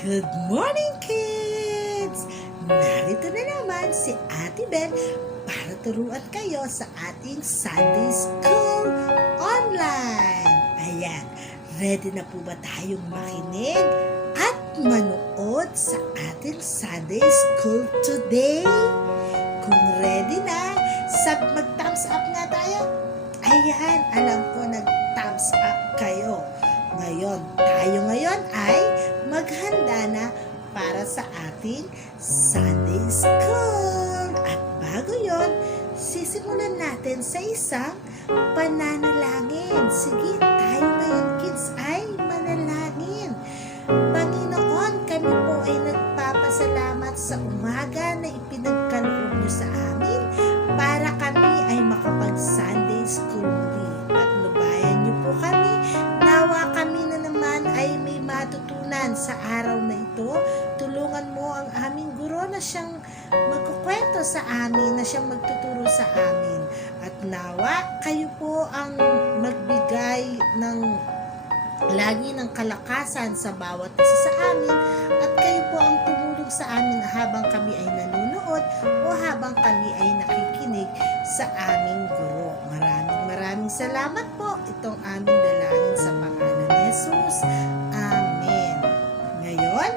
Good morning, kids! Narito na naman si Ate Ben para turuan kayo sa ating Sunday School Online. Ayan, ready na po ba tayong makinig at manood sa ating Sunday School today? Kung ready na, mag-thumbs up nga tayo. Ayan, alam ko nag-thumbs up kayo. Tayo ngayon ay maghanda na para sa ating Sunday School. At bago yon, sisimulan natin sa isang pananalangin. Sige, tayo ngayon kids ay manalangin. Panginoon, kami po ay nagpapasalamat sa umaga na ipinagkaloob niyo sa amin para kami ay makapag-Sunday School muli. Patnubayan niyo po kami. Nawa kami na naman ay may matutunan sa araw na ito. Tulungan mo ang aming guro na siyang magkukwento sa amin, na siyang magtuturo sa amin. At nawa kayo po ang magbigay ng lagi ng kalakasan sa bawat isa sa amin, at kayo po ang tumulong sa amin habang kami ay nanonood o habang kami ay nakikinig sa aming guro. Maraming salamat po. Itong aming dalangin sa pangalan ni Jesus. Amen. Ngayon,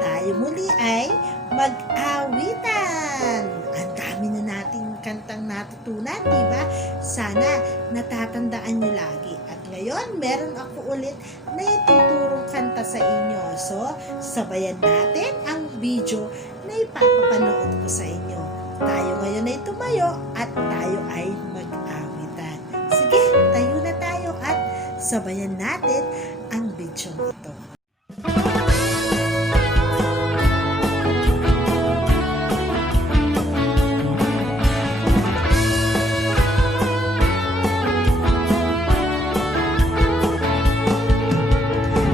tayo muli ay mag-awitan. Ang dami na nating kantang natutunan, di ba? Sana natatandaan nyo lagi. At ngayon, meron ako ulit na ituturong kanta sa inyo. So, sabayan natin ang video na ipapapanood ko sa inyo. Tayo ngayon ay tumayo at tayo ay mag-awitan. Sige, tayo na tayo at sabayan natin ang video ito.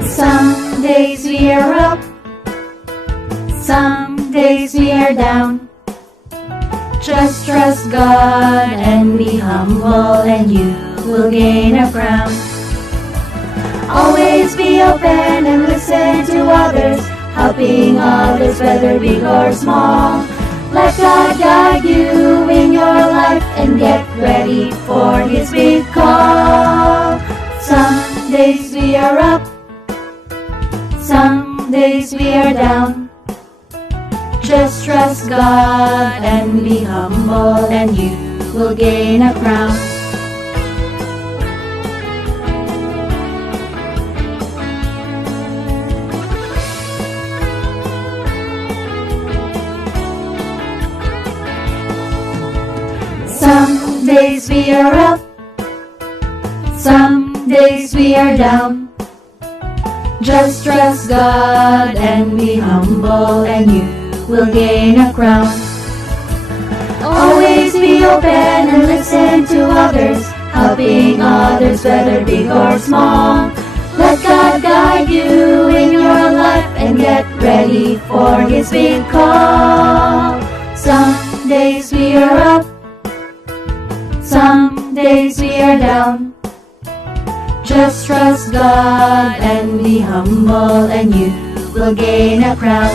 Some days we are up, some days we are down. Just trust God and be humble, and you will gain a crown. Always be open and listen to others, helping others whether big or small. Let God guide you in your life and get ready for His big call. Some days we are up, some days we are down. Just trust God and be humble, and you will gain a crown. Some days we are up, some days we are down. Just trust God and be humble, and you will gain a crown. Always be open and listen to others, helping others whether big or small. Let God guide you in your life and get ready for His big call. Some days we are up, some days we are down. Just trust God and be humble, and you will gain a crown.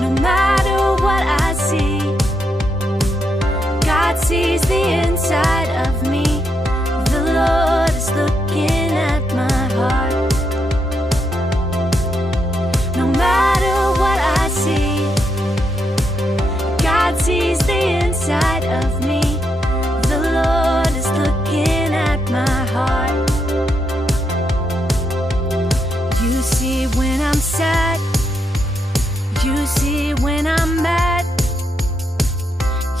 No matter what I see, God sees the inside of me. The Lord is looking at my heart. No matter what I see, God sees the inside of me. The Lord is looking at my heart. You see when I'm sad, you see when I'm mad.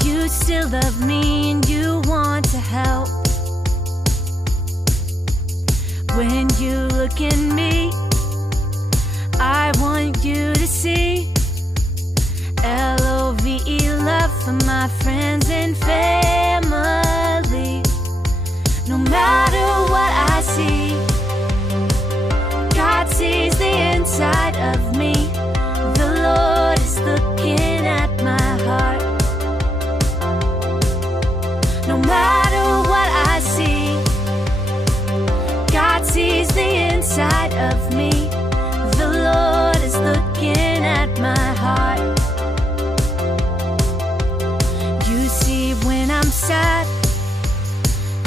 You still love me and you want to help. When you look at me, I want you to see LOVE, love for my friends and family. No matter what I see, God sees the inside of me. of me. The Lord is looking at my heart. You see when I'm sad.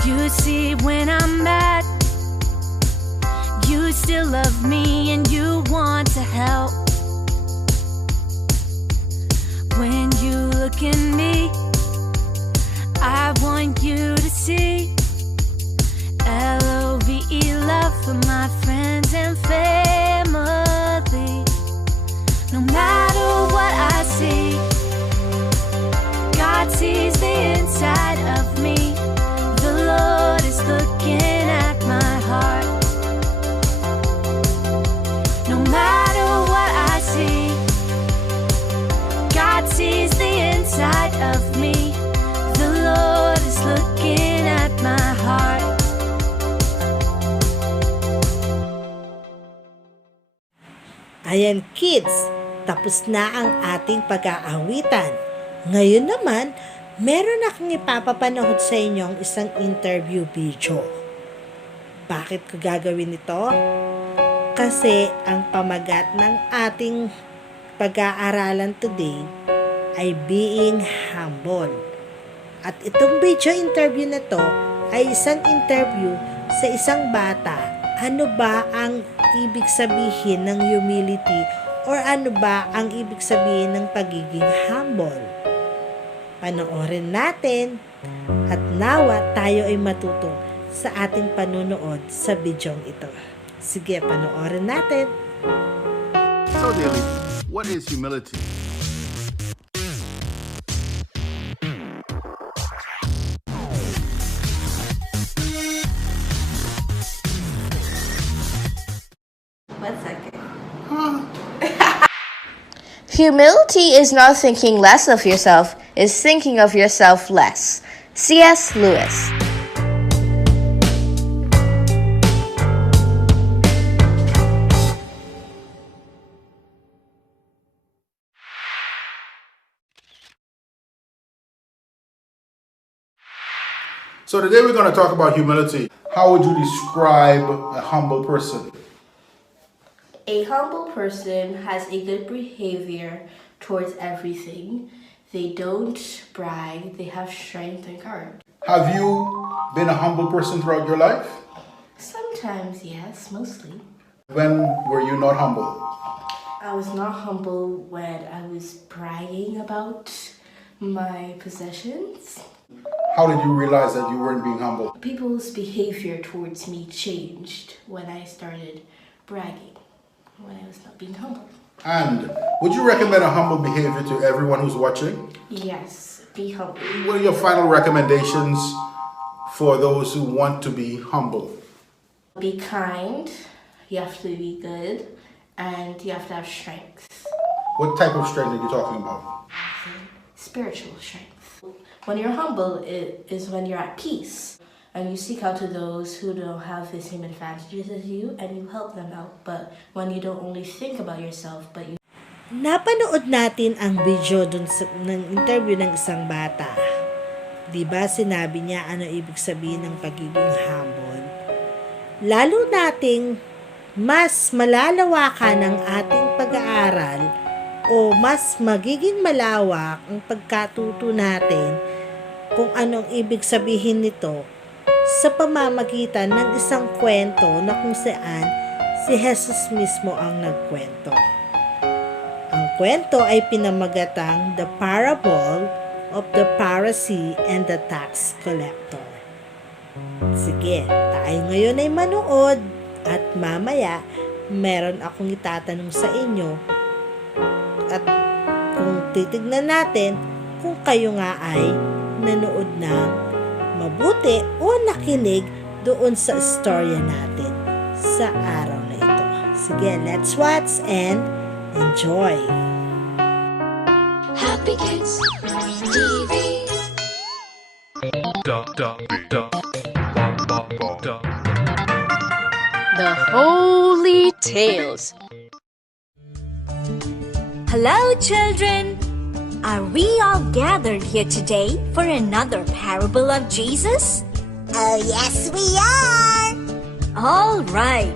You see when I'm mad. You still love me and you want to help. When you look at me, I want you to see LOVE, love for my friends and family. No matter what I see, God sees the inside of me. The Lord is looking at my heart. No matter what I see, God sees the inside of me. The Lord is looking at my heart. Ayan kids, tapos na ang ating pag-aawitan. Ngayon naman, meron akong ipapapanahod sa inyo ang isang interview video. Bakit ko gagawin ito? Kasi ang pamagat ng ating pag-aaralan today ay being humble. At itong video interview na to ay isang interview sa isang bata. Ano ba ang ibig sabihin ng humility or ano ba ang ibig sabihin ng pagiging humble? Panoorin natin at nawa tayo ay matuto sa ating panunood sa bidyong ito. Sige, panoorin natin. So, Daily, what is humility? Humility is not thinking less of yourself, is thinking of yourself less. C.S. Lewis. So today we're going to talk about humility. How would you describe a humble person? A humble person has a good behavior towards everything. They don't brag, they have strength and courage. Have you been a humble person throughout your life? Sometimes, yes, mostly. When were you not humble? I was not humble when I was bragging about my possessions. How did you realize that you weren't being humble? People's behavior towards me changed when I started bragging, when I was not being humble. And would you recommend a humble behavior to everyone who's watching? Yes, be humble. What are your final recommendations for those who want to be humble? Be kind, you have to be good, and you have to have strength. What type of strength are you talking about? Spiritual strength. When you're humble, it is when you're at peace and you seek out to those who don't have the same advantages as you and you help them out. But when you don't only think about yourself, but you... Napanood natin ang video dun ng interview ng isang bata. Diba sinabi niya ano ibig sabihin ng pagiging humble? Lalo nating mas malalawakan ang ating pag-aaral o mas magiging malawak ang pagkatuto natin kung anong ibig sabihin nito sa pamamagitan ng isang kwento na kung saan si Jesus mismo ang nagkwento. Ang kwento ay pinamagatang The Parable of the Pharisee and the Tax Collector. Sige, tayo ngayon ay manood at mamaya meron akong itatanong sa inyo at kung titignan natin kung kayo nga ay nanood ng mabuti o nakinig doon sa istorya natin sa araw na ito. Sige, let's watch and enjoy! Happy Kids TV. The Holy Tales. Hello, children! Are we all gathered here today for another parable of Jesus? Oh, yes, we are! All right.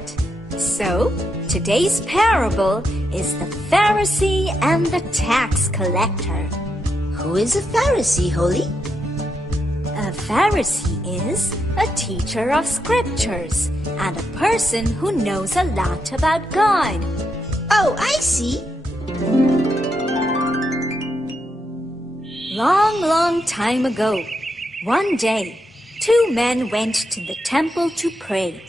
So, today's parable is the Pharisee and the tax collector. Who is a Pharisee, Holy? A Pharisee is a teacher of scriptures and a person who knows a lot about God. Oh, I see. Long time ago, one day, two men went to the temple to pray.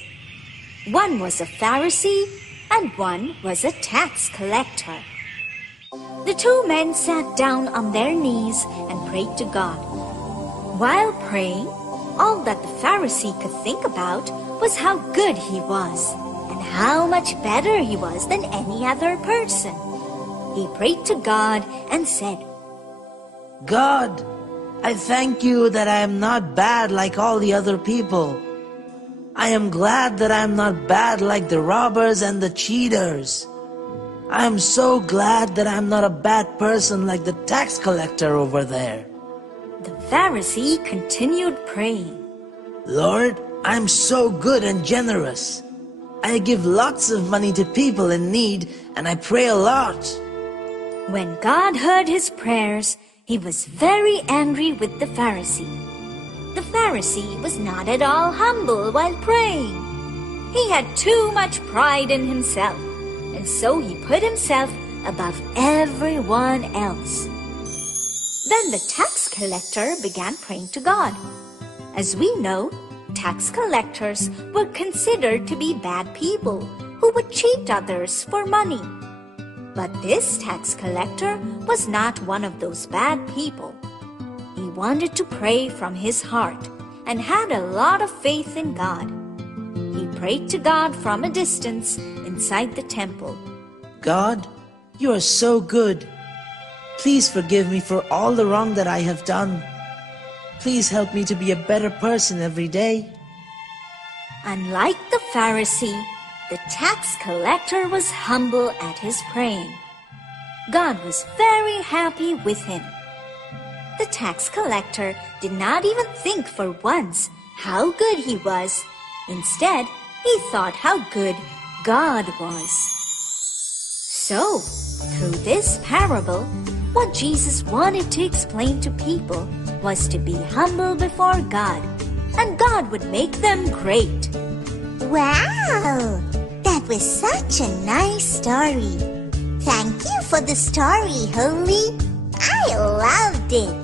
One was a Pharisee and one was a tax collector. The two men sat down on their knees and prayed to God. While praying, all that the Pharisee could think about was how good he was and how much better he was than any other person. He prayed to God and said, God, I thank you that I am not bad like all the other people. I am glad that I am not bad like the robbers and the cheaters. I am so glad that I am not a bad person like the tax collector over there. The Pharisee continued praying. Lord, I am so good and generous. I give lots of money to people in need and I pray a lot. When God heard his prayers, he was very angry with the Pharisee. The Pharisee was not at all humble while praying. He had too much pride in himself, and so he put himself above everyone else. Then the tax collector began praying to God. As we know, tax collectors were considered to be bad people who would cheat others for money. But this tax collector was not one of those bad people. He wanted to pray from his heart and had a lot of faith in God. He prayed to God from a distance inside the temple. God, you are so good. Please forgive me for all the wrong that I have done. Please help me to be a better person every day. Unlike the Pharisee, the tax collector was humble at his praying. God was very happy with him. The tax collector did not even think for once how good he was. Instead, he thought how good God was. So, through this parable, what Jesus wanted to explain to people was to be humble before God, and God would make them great. Wow! That was such a nice story. Thank you for the story, Holy. I loved it.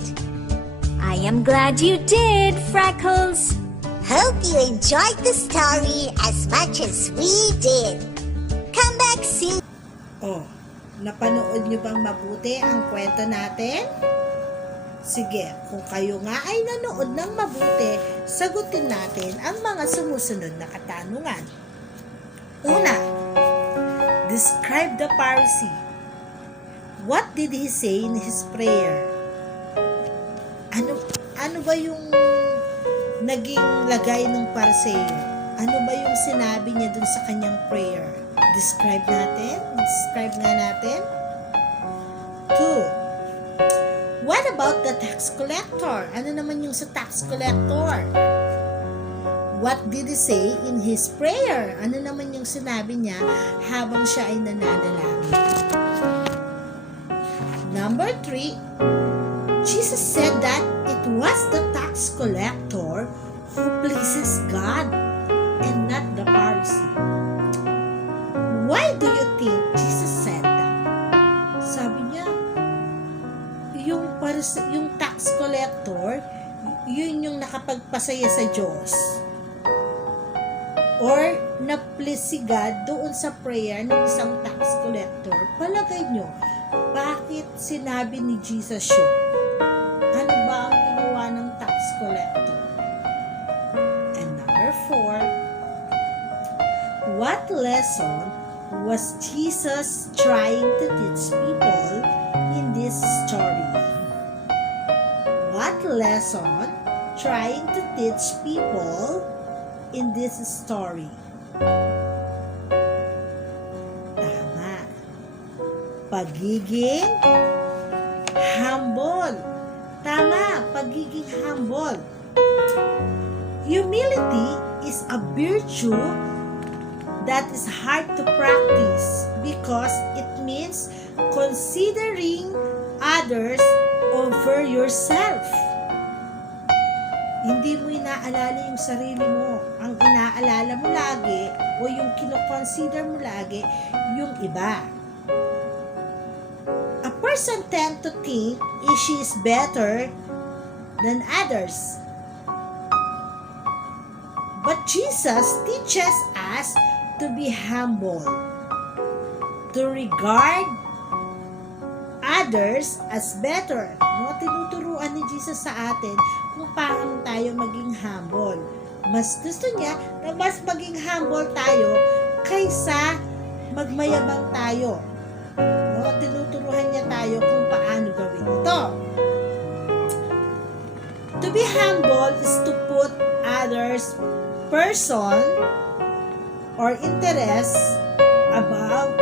I am glad you did, Freckles. Hope you enjoyed the story as much as we did. Come back soon. Oh, napanood niyo bang mabuti ang kwento natin? Sige, kung kayo nga ay nanood ng mabuti, sagutin natin ang mga sumusunod na katanungan. Una, describe the Pharisee. What did he say in his prayer? Ano ba yung naging lagay ng Pharisee? Ano ba yung sinabi niya dun sa kanyang prayer? Describe natin? Describe nga natin. 2. What about the tax collector? Ano naman yung sa tax collector? What did he say in his prayer? Ano naman yung sinabi niya habang siya ay nananalangin? Number 3, Jesus said that it was the tax collector who pleases God and not the Pharisee. Why do you think Jesus said that? Sabi niya, yung tax collector, yun yung nakapagpasaya sa Diyos. Or na-please si God doon sa prayer ng isang tax collector. Palagay nyo, bakit sinabi ni Jesus yun? Ano ba ang ginawa ng tax collector? And number 4, what lesson was Jesus trying to teach people in this story? What lesson trying to teach people in this story? Tama. Pagiging humble. Tama, pagiging humble. Humility is a virtue that is hard to practice because it means considering others over yourself. Hindi mo inaalala yung sarili mo. Ang inaalala mo lagi o yung kinoconsider mo lagi yung iba. A person tend to think she is better than others. But Jesus teaches us to be humble, to regard others as better. No, tinuturuan ni Jesus sa atin kung paano tayo maging humble. Mas gusto niya na mas maging humble tayo kaysa magmayabang tayo. No, tinuturuan niya tayo kung paano gawin ito. To be humble is to put others' person or interest about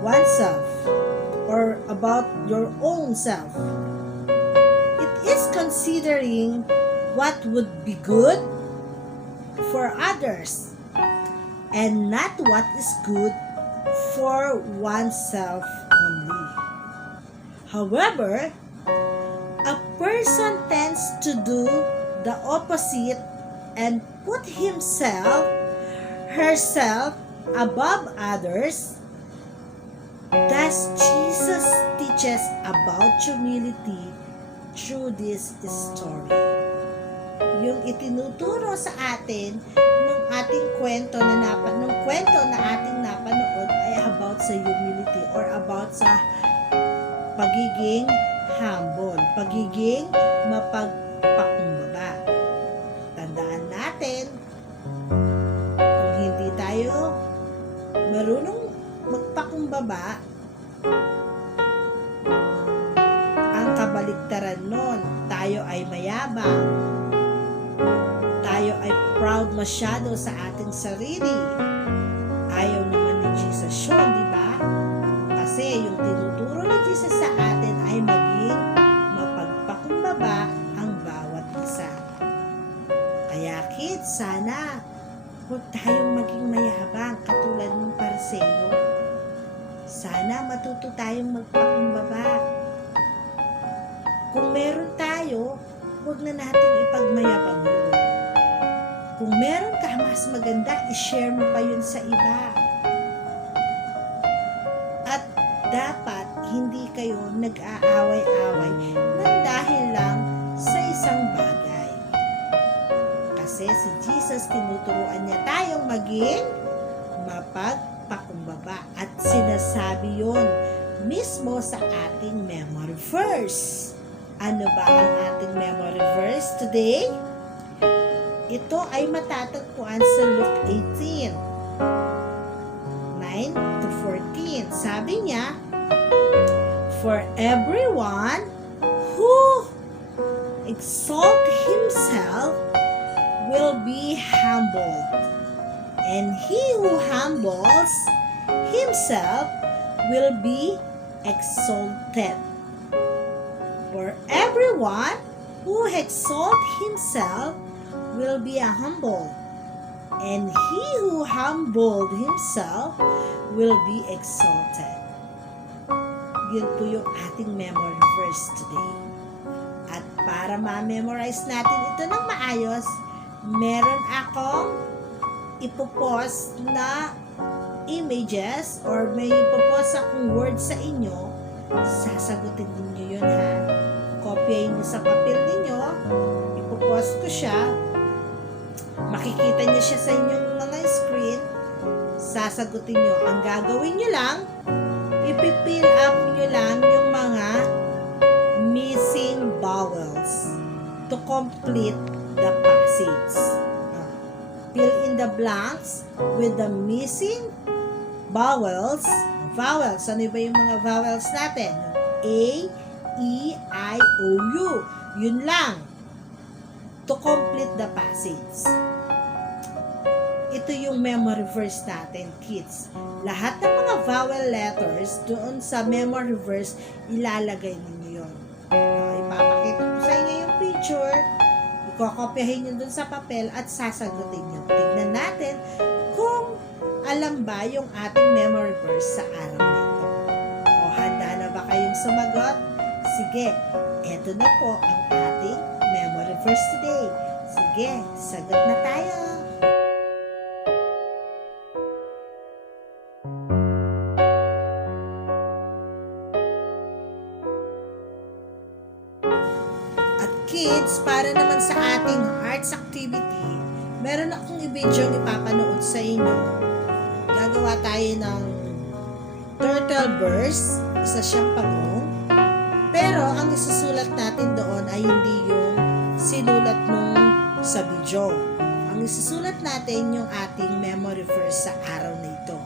oneself or about your own self. It is considering what would be good for others and not what is good for oneself only. However, a person tends to do the opposite and put herself above others. Thus, Jesus teaches about humility through this story. Yung itinuturo sa atin ng ating kwento nung kwento na ating napanood ay about sa humility or about sa pagiging humble, pagiging mapagpakumbaba. Tandaan natin, kung hindi tayo marunong magpakumbaba, ang kabaliktaran nun, tayo ay mayabang, tayo ay proud masyado sa ating sarili. Ayaw naman ni Jesus yun, di ba? Kasi yung tinuturo ni Jesus sa atin ay maging mapagpakumbaba ang bawat isa. Kaya kids, sana huwag tayong maging mayabang katulad ng Pariseo. Sana matuto tayong magpakumbaba. Kung meron tayo, huwag na natin ipagmayabang yun. Kung meron ka, mas maganda, i-share mo pa yun sa iba. At dapat hindi kayo nag-aaway-away nang dahil lang sa isang bagay. Kasi si Jesus, tinuturuan niya tayong maging mapagpakumbaba. At sinasabi yon mismo sa ating memory verse. Ano ba ang ating memory verse today? Ito ay matatagpuan sa Luke 18, 9 to 14. Sabi niya, for everyone who exalt himself will be humbled, and he who humbles himself will be exalted. For everyone who exalts himself will be humbled, and he who humbled himself will be exalted. Yun po yung ating memory verse today. At para ma-memorize natin ito ng maayos, meron akong ipopost na images or may ipopost akong words sa inyo. Sasagutin ninyo yun ha. Kopyahin nyo sa papel ninyo. Ipopost ko siya. Makikita niyo siya sa inyong mga screen. Sasagutin nyo. Ang gagawin nyo lang, ipipill up nyo lang yung mga missing vowels to complete the passage. Fill in the blanks with the missing vowels. Vowels. Ano ba yung mga vowels natin? A, E, I, O, U. Yun lang. To complete the passage. Ito yung memory verse natin, kids. Lahat ng mga vowel letters doon sa memory verse, ilalagay ninyo yun. Ipapakita ko sa inyo yung picture. Ikokopyahin nyo doon sa papel at sasagutin nyo. Tignan natin kung lang ba yung ating memory verse sa araw na ito? O handa na ba kayong sumagot? Sige, eto na po ang ating memory verse today. Sige, sagot na tayo. At kids, para naman sa ating arts activity, meron akong i-video ipapanood sa inyo. Gagawa tayo ng turtle verse, isa siyang pagong. Pero ang isusulat natin doon ay hindi yung sinulat nung sa video. Ang isusulat natin yung ating memory verse sa araw na ito.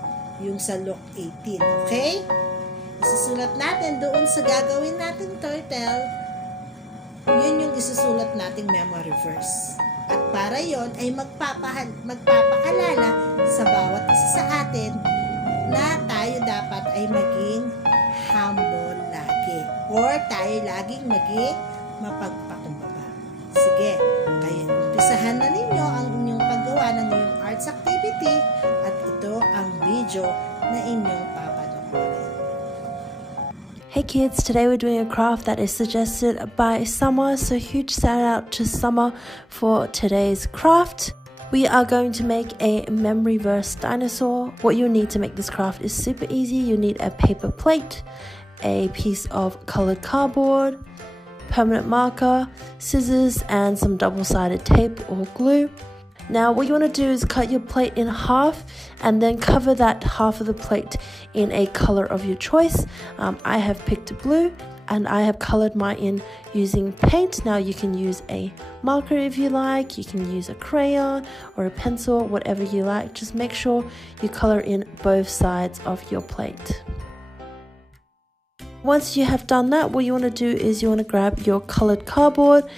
Yung sa Luke 18, okay? Isusulat natin doon sa gagawin nating turtle. Yun yung isusulat nating memory verse. At para yon ay magpapaalala sa bawat isa sa atin na tayo dapat ay maging humble lagi. Or tayo laging maging mapagpakumbaba. Sige, kaya umpisahan na ninyo ang inyong paggawa ng inyong arts activity at ito ang video na inyong papanoorin. Hey kids, today we're doing a craft that is suggested by Summer, so huge shout out to Summer for today's craft. We are going to make a memory verse dinosaur. What you'll need to make this craft is super easy. You need a paper plate, a piece of colored cardboard, permanent marker, scissors, and some double-sided tape or glue. Now what you want to do is cut your plate in half and then cover that half of the plate in a color of your choice. I have picked blue and I have colored mine in using paint. Now you can use a marker if you like, you can use a crayon or a pencil, whatever you like. Just make sure you color in both sides of your plate. Once you have done that, what you want to do is you want to grab your colored cardboard.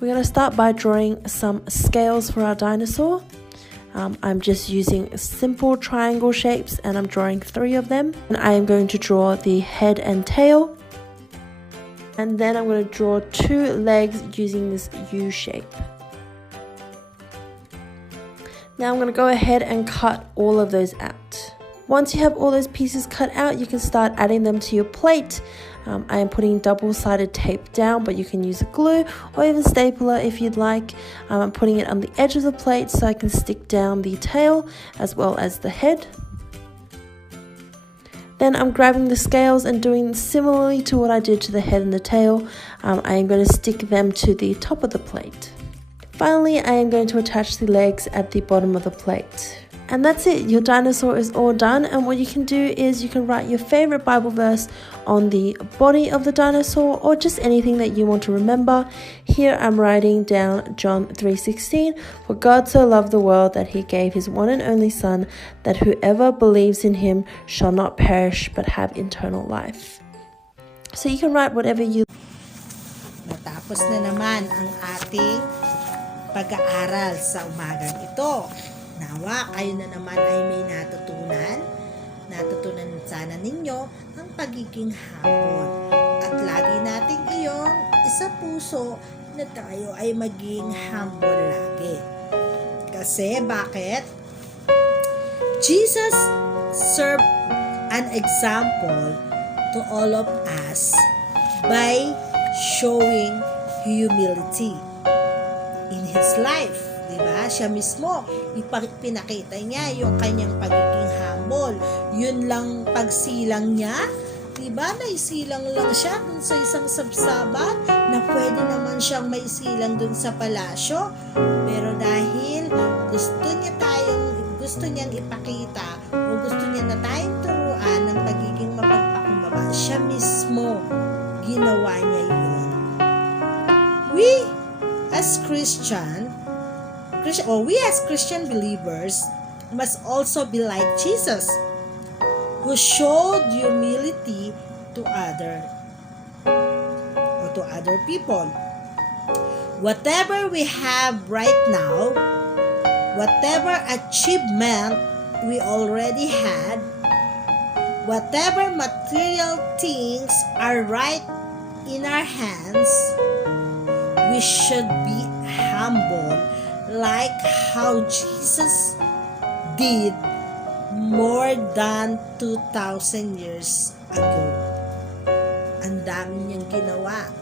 We're going to start by drawing some scales for our dinosaur. I'm just using simple triangle shapes and I'm drawing 3 of them. And I am going to draw the head and tail. And then I'm going to draw 2 legs using this U shape. Now I'm going to go ahead and cut all of those out. Once you have all those pieces cut out, you can start adding them to your plate. I am putting double-sided tape down, but you can use a glue or even stapler if you'd like. I'm putting it on the edge of the plate so I can stick down the tail as well as the head. Then I'm grabbing the scales and doing similarly to what I did to the head and the tail. I am going to stick them to the top of the plate. Finally, I am going to attach the legs at the bottom of the plate. And that's it, your dinosaur is all done. And what you can do is you can write your favorite Bible verse on the body of the dinosaur or just anything that you want to remember. Here I'm writing down John 3:16, for God so loved the world that he gave his one and only son, that whoever believes in him shall not perish but have eternal life. So you can write whatever you. Natapos na naman ang ating pag-aaral sa umagang ito. Nawa, kayo na naman ay may natutunan. Natutunan sana ninyo ang pagiging humble. At lagi nating iyong isa puso na tayo ay maging humble lagi. Kasi bakit? Jesus served an example to all of us by showing humility in his life. Diba? Siya mismo, pinakita niya yung kanyang pagiging humble. Yun lang pagsilang niya. Diba? Naisilang lang siya dun sa isang sabsabat na pwede naman siyang maisilang dun sa palasyo. Pero dahil gusto niyang ipakita o gusto niya na tayong turuan ng pagiging mapagpakumbaba, siya mismo ginawa niya yun. We as Christian believers must also be like Jesus, who showed humility to other people. Whatever we have right now, whatever achievement we already had, whatever material things are right in our hands, we should be humble like how Jesus did more than 2,000 years ago. Ang dami niyang ginawa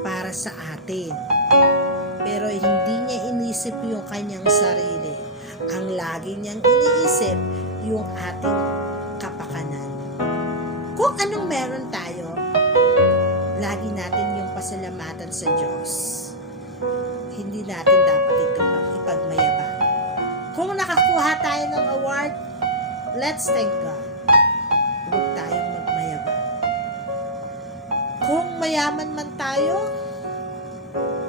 para sa atin. Pero hindi niya inisip yung kanyang sarili. Ang lagi niyang iniisip yung ating kapakanan. Kung anong meron tayo, lagi natin yung pasalamatan sa Diyos. Hindi natin dapat itong ipagmayabang. Kung nakakuha tayo ng award, let's thank God. Huwag tayong magmayabang. Kung mayaman man tayo,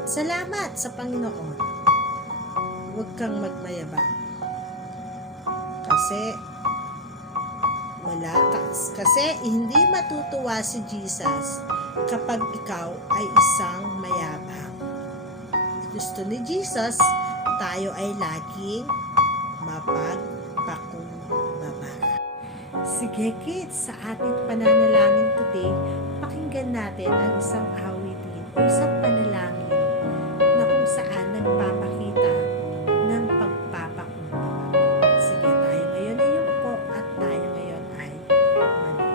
salamat sa Panginoon. Huwag kang magmayabang. Kasi hindi matutuwa si Jesus kapag ikaw ay isang mayabang. Gusto ni Jesus, tayo ay laging mapagpakumbaba. Sige kids, sa ating pananalangin today, pakinggan natin ang isang awitin o isang panalangin na kung saan nagpapakita ng pagpapakumbaba. Sige, tayo ngayon ay yuko at tayo ngayon ay manalangin.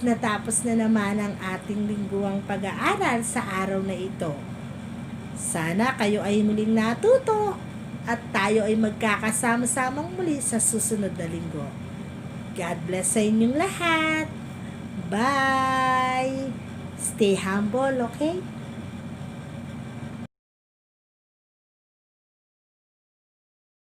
Natapos na naman ang ating lingguang pag-aaral sa araw na ito. Sana kayo ay muling natuto at tayo ay magkakasama-samang muli sa susunod na linggo. God bless sa inyong lahat. Bye! Stay humble, okay?